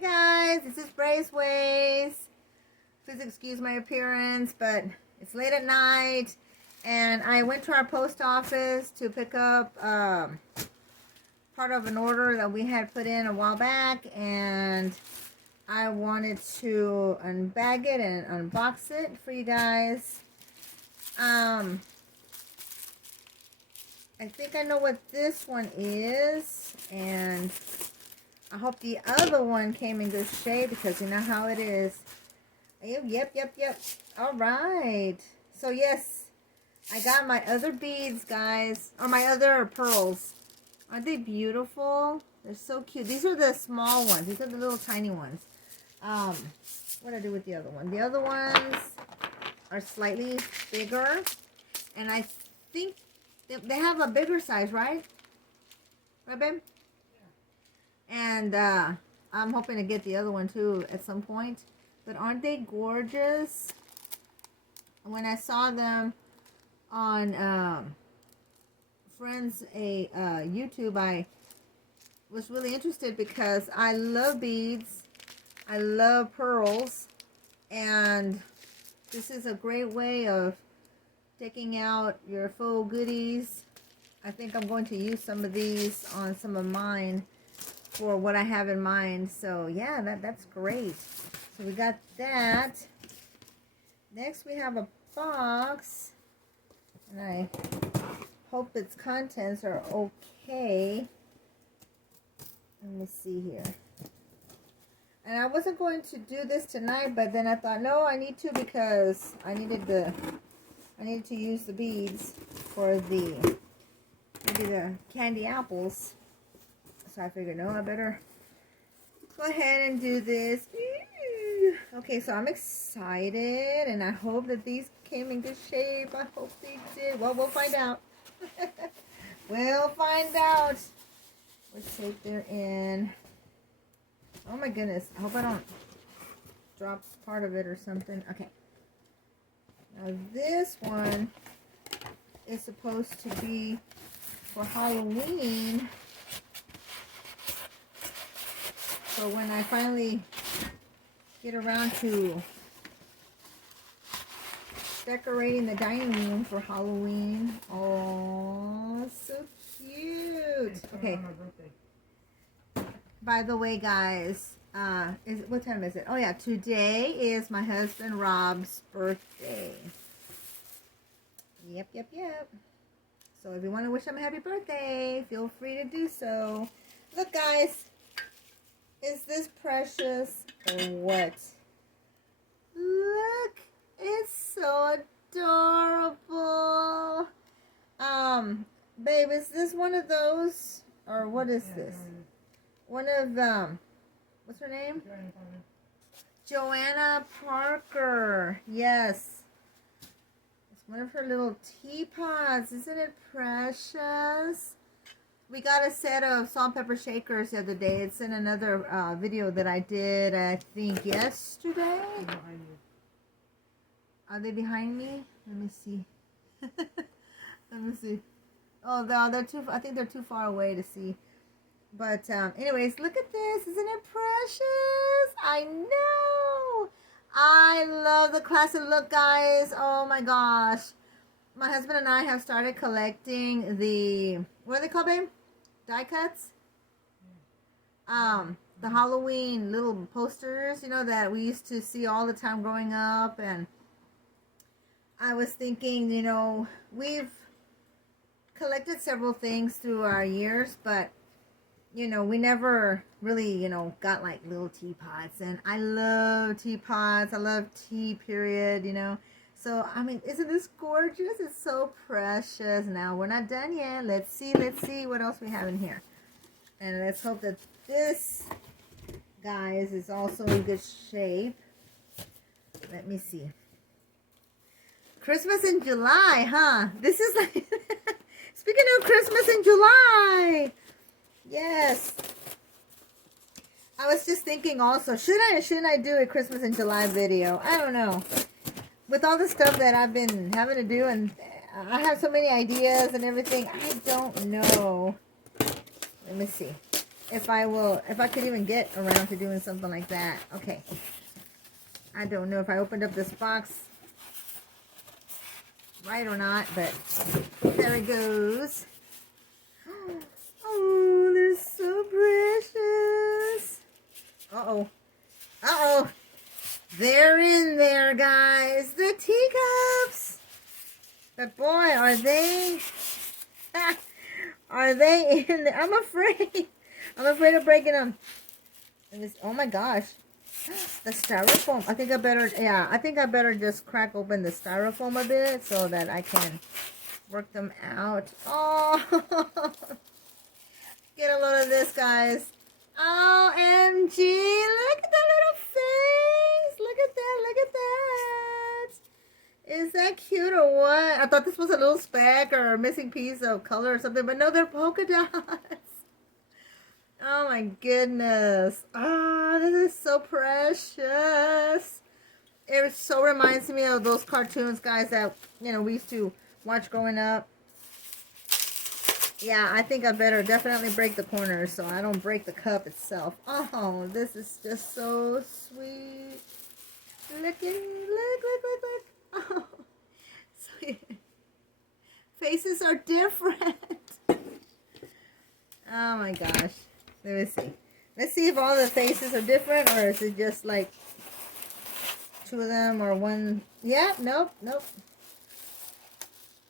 Guys, this is Brey's Ways. Please excuse my appearance, but it's late at night and I went to our post office to pick up part of an order that we had put in a while back, and I wanted to unbag it and unbox it for you guys. I think I know what this one is, and I hope the other one came in good shape because you know how it is. Yep. All right. So yes, I got my other beads, guys, or my other pearls. Aren't they beautiful? They're so cute. These are the small ones. These are the little tiny ones. What did I do with the other one? The other ones are slightly bigger, and I think they have a bigger size, right? Right, babe? And I'm hoping to get the other one too at some point. But aren't they gorgeous? When I saw them on Friends YouTube, I was really interested because I love beads. I love pearls. And this is a great way of taking out your faux goodies. I think I'm going to use some of these on some of mine for what I have in mind. So yeah, that's great. So we got that. Next we have a box, and I hope its contents are okay. Let me see here. And I wasn't going to do this tonight, but then I thought, no, I need to, because I needed to use the beads for maybe the candy apples. So I figured, no, I better go ahead and do this. Okay, so I'm excited, and I hope that these came in good shape. I hope they did. Well, we'll find out. We'll find out what shape they're in. Oh my goodness. I hope I don't drop part of it or something. Okay. Now this one is supposed to be for Halloween. So when I finally get around to decorating the dining room for Halloween. Oh, so cute. Okay. By the way, guys, what time is it? Oh yeah, today is my husband Rob's birthday. Yep. So if you want to wish him a happy birthday, feel free to do so. Look, guys. Is this precious or what? Look, it's so adorable. Babe, is this one of those, or what is this? One of what's her name? Joanna Parker. Yes. It's one of her little teapots. Isn't it precious? We got a set of salt and pepper shakers the other day. It's in another video that I did, I think, yesterday. Are they behind me? Let me see. Let me see. Oh, they're too. I think they're too far away to see. But anyways, look at this. Isn't it precious? I know. I love the classic look, guys. Oh my gosh. My husband and I have started collecting the, what are they called, babe? Die cuts? The Halloween little posters, you know, that we used to see all the time growing up. And I was thinking, you know, we've collected several things through our years, but, you know, we never really, you know, got like little teapots. And I love teapots. I love tea, period, you know. So, I mean, isn't this gorgeous? It's so precious. Now, we're not done yet. Let's see what else we have in here. And let's hope that this, guys, is also in good shape. Let me see. Christmas in July, huh? This is like, speaking of Christmas in July. Yes. I was just thinking also, shouldn't I do a Christmas in July video? I don't know. With all the stuff that I've been having to do, and I have so many ideas and everything, I don't know. Let me see. if I could even get around to doing something like that. Okay. I don't know if I opened up this box right or not, but there it goes. Oh, they're so precious. Uh-oh. Uh-oh. They're in there, guys. The teacups. But boy, are they... Are they in there? I'm afraid. I'm afraid of breaking them. Oh my gosh. The styrofoam. I think I better just crack open the styrofoam a bit so that I can work them out. Oh, get a load of this, guys. OMG, look at that little face. Look at that, look at that. Is that cute or what? I thought this was a little speck or a missing piece of color or something, but no, they're polka dots. Oh my goodness. Oh, this is so precious. It so reminds me of those cartoons, guys, that, you know, we used to watch growing up. Yeah, I think I better definitely break the corners so I don't break the cup itself. Oh, this is just so sweet. Look. Oh, so yeah. Faces are different. Oh my gosh. Let me see. Let's see if all the faces are different or is it just like two of them or one. Yeah, nope.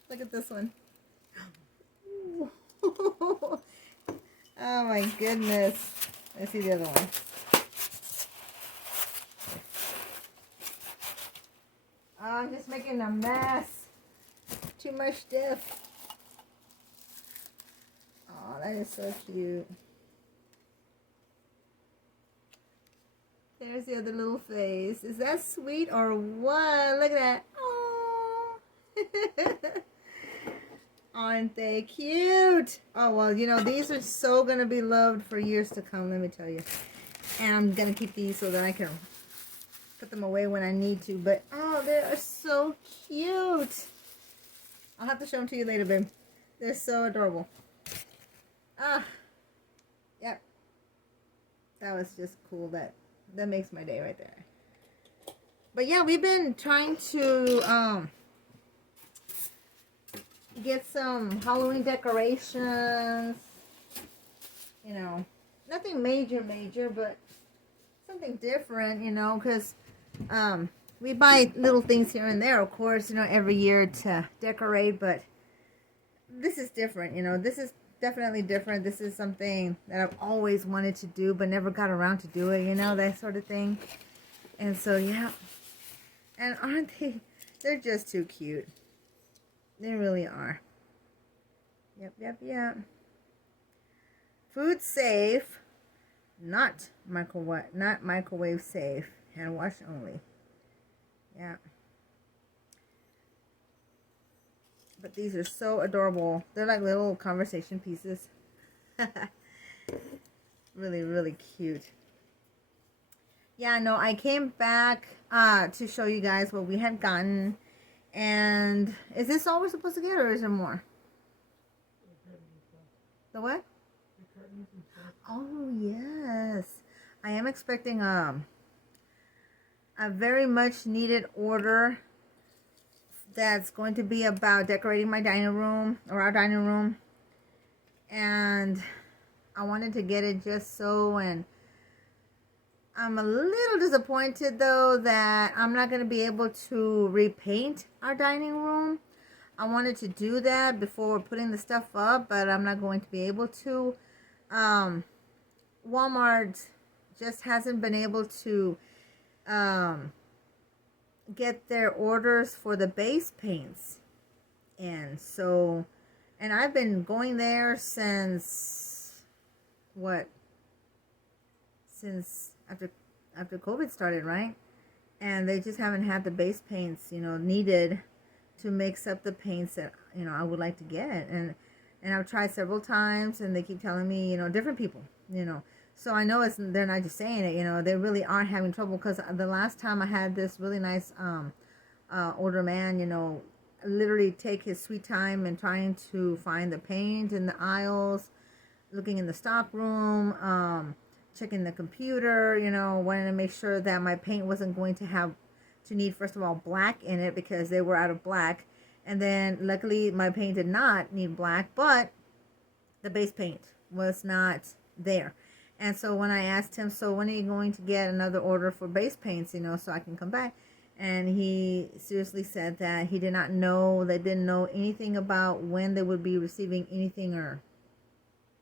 Look at this one. Oh my goodness. Let's see the other one. Oh, I'm just making a mess. Too much stuff. Oh, that is so cute. There's the other little face. Is that sweet or what? Look at that. Oh. Aren't they cute? Oh, well, you know, these are so going to be loved for years to come, let me tell you. And I'm going to keep these so that I can put them away when I need to. But, oh, they are so cute. I'll have to show them to you later, babe. They're so adorable. Ah. Yep. That was just cool. That makes my day right there. But, yeah, we've been trying to, get some Halloween decorations, you know, nothing major, but something different, you know, because we buy little things here and there, of course, you know, every year to decorate, but this is different, you know, this is definitely different. This is something that I've always wanted to do, but never got around to do it, you know, that sort of thing. And so, yeah, and aren't they, they're just too cute. They really are. Yep. Food safe, not microwave safe. Hand wash only. Yeah. But these are so adorable. They're like little conversation pieces. Really, really cute. Yeah, no, I came back to show you guys what we had gotten. And is this all we're supposed to get, or is there more? The what? Oh, yes. I am expecting a very much needed order that's going to be about decorating my dining room, or our dining room. And I wanted to get it just so, and I'm a little disappointed though that I'm not going to be able to repaint our dining room. I wanted to do that before we're putting the stuff up, but I'm not going to be able to. Walmart just hasn't been able to get their orders for the base paints. And so, and I've been going there since after COVID started, right? And they just haven't had the base paints, you know, needed to mix up the paints that, you know, I would like to get. And I've tried several times, and they keep telling me, you know, different people, you know. So I know they're not just saying it, you know, they really are having trouble, because the last time I had this really nice older man, you know, literally take his sweet time and trying to find the paint in the aisles. looking in the stock room, checking the computer, you know, wanting to make sure that my paint wasn't going to need, first of all, black in it because they were out of black. And then luckily my paint did not need black, but the base paint was not there. And so when I asked him, so when are you going to get another order for base paints, you know, so I can come back? And he seriously said that he did not know, they didn't know anything about when they would be receiving anything, or,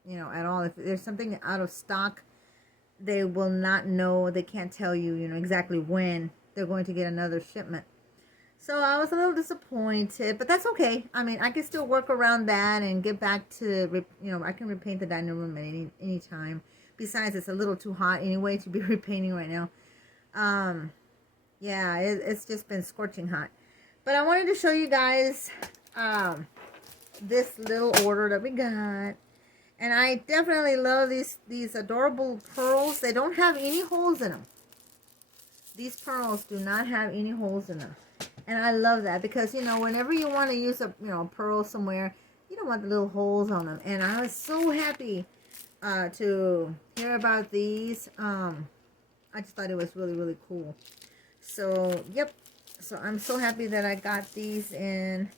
you know, at all. If there's something out of stock, they will not know, they can't tell you, you know, exactly when they're going to get another shipment. So I was a little disappointed, but that's okay. I mean, I can still work around that and get back to, you know, I can repaint the dining room at any time. Besides, it's a little too hot anyway to be repainting right now. Yeah, it's just been scorching hot. But I wanted to show you guys this little order that we got. And I definitely love these adorable pearls. They don't have any holes in them. These pearls do not have any holes in them. And I love that because, you know, whenever you want to use a, you know, pearl somewhere, you don't want the little holes on them. And I was so happy to hear about these. I just thought it was really, really cool. So, yep. So I'm so happy that I got these in.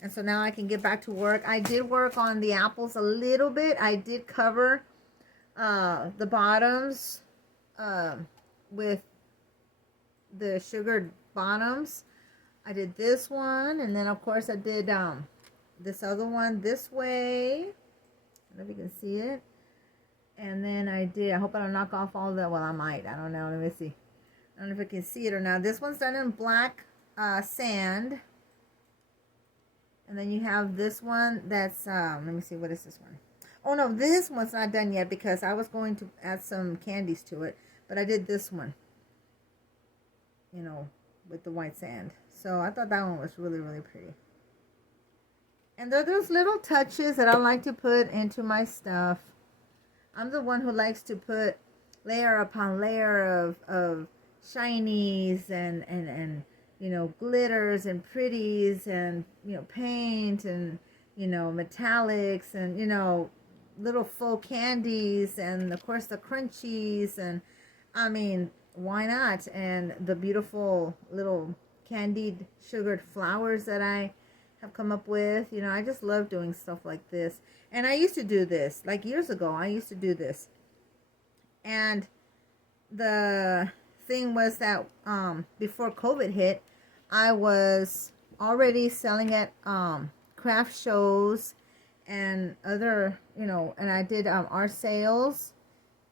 And so now I can get back to work. I did work on the apples a little bit. I did cover the bottoms with the sugared bottoms. I did this one, and then of course I did this other one this way. I don't know if you can see it. And then I hope I don't knock off all the, well, I might. I don't know. Let me see. I don't know if I can see it or not. This one's done in black sand. And then you have this one that's, let me see, what is this one? Oh no, this one's not done yet because I was going to add some candies to it. But I did this one, you know, with the white sand. So I thought that one was really, really pretty. And there are those little touches that I like to put into my stuff. I'm the one who likes to put layer upon layer of shinies and you know, glitters and pretties and, you know, paint and, you know, metallics and, you know, little faux candies and of course the crunchies, and I mean, why not? And the beautiful little candied sugared flowers that I have come up with. You know, I just love doing stuff like this. And I used to do this, like years ago, I used to do this. And the thing was that before COVID hit, I was already selling at craft shows and other, you know, and I did art sales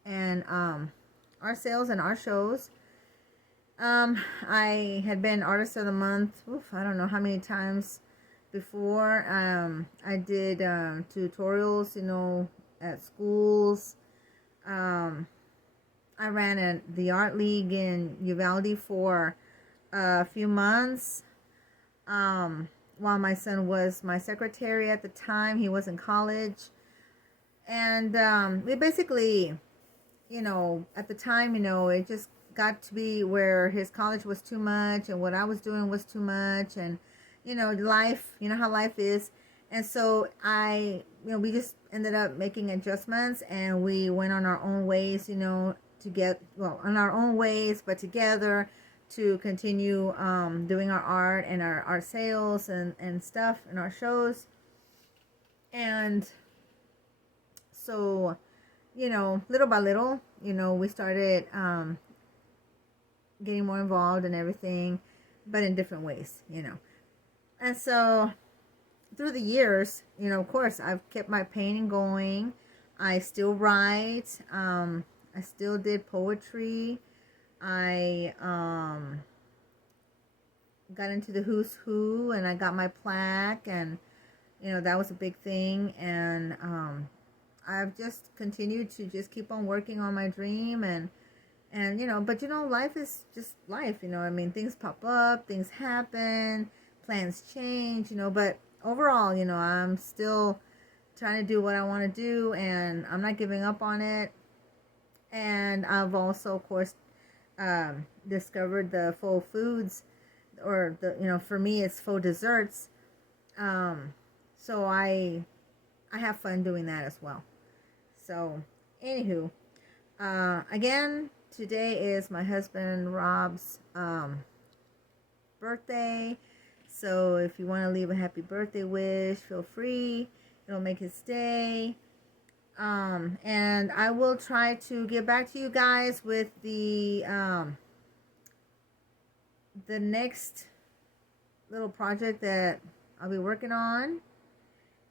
and art shows. I had been Artist of the Month, I don't know how many times before. I did tutorials, you know, at schools. I ran the art league in Uvalde for a few months while my son was my secretary at the time. He was in college. And we basically, you know, at the time, you know, it just got to be where his college was too much and what I was doing was too much, and, you know, life, you know how life is. And so you know, we just ended up making adjustments and we went on our own ways, you know, on our own ways, but together to continue doing our art and our art sales and stuff and our shows. And so, you know, little by little, you know, we started getting more involved in everything, but in different ways, you know. And so through the years, you know, of course, I've kept my painting going. I still write. I still did poetry. I got into the Who's Who, and I got my plaque, and, you know, that was a big thing. And I've just continued to just keep on working on my dream, and you know, but, you know, life is just life, you know. I mean, things pop up, things happen, plans change, you know, but overall, you know, I'm still trying to do what I want to do, and I'm not giving up on it. And I've also, of course, discovered the faux foods, or the, you know, for me it's faux desserts. So I have fun doing that as well. So, anywho, again, today is my husband Rob's birthday. So if you want to leave a happy birthday wish, feel free. It'll make his day. And I will try to get back to you guys with the next little project that I'll be working on.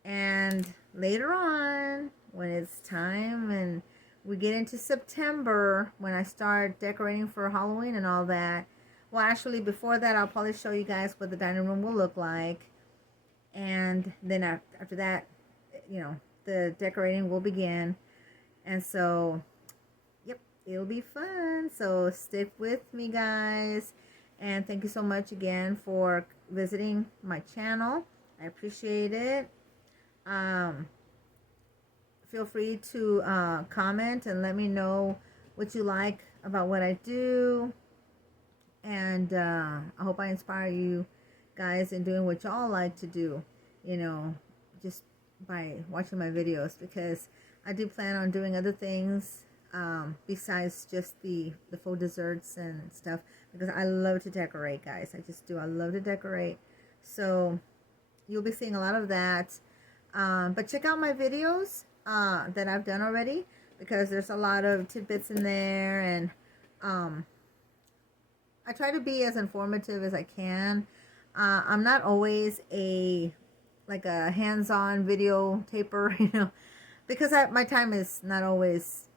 And later on, when it's time and we get into September, when I start decorating for Halloween and all that, well, actually, before that, I'll probably show you guys what the dining room will look like. And then after that, you know, the decorating will begin. And so, yep, it'll be fun. So stick with me, guys. And thank you so much again for visiting my channel. I appreciate it. Feel free to comment and let me know what you like about what I do. And I hope I inspire you guys in doing what y'all like to do, you know, just by watching my videos, because I do plan on doing other things besides just the faux desserts and stuff, because I love to decorate, guys. I just do. I love to decorate. So you'll be seeing a lot of that. But check out my videos that I've done already, because there's a lot of tidbits in there, and I try to be as informative as I can. I'm not always a hands-on video taper, you know, because my time is not always,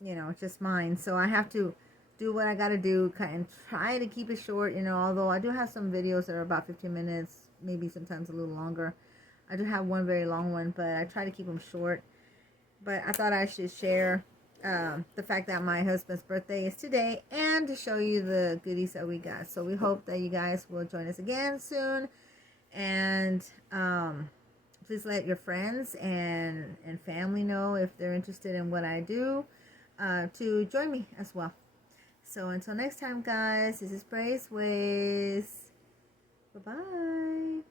you know, just mine. So I have to do what I got to do and try to keep it short, you know, although I do have some videos that are about 15 minutes, maybe sometimes a little longer. I do have one very long one, but I try to keep them short. But I thought I should share the fact that my husband's birthday is today, and to show you the goodies that we got. So we hope that you guys will join us again soon. And please let your friends and family know, if they're interested in what I do, to join me as well. So until next time, guys, this is Brey's Ways. Bye-bye.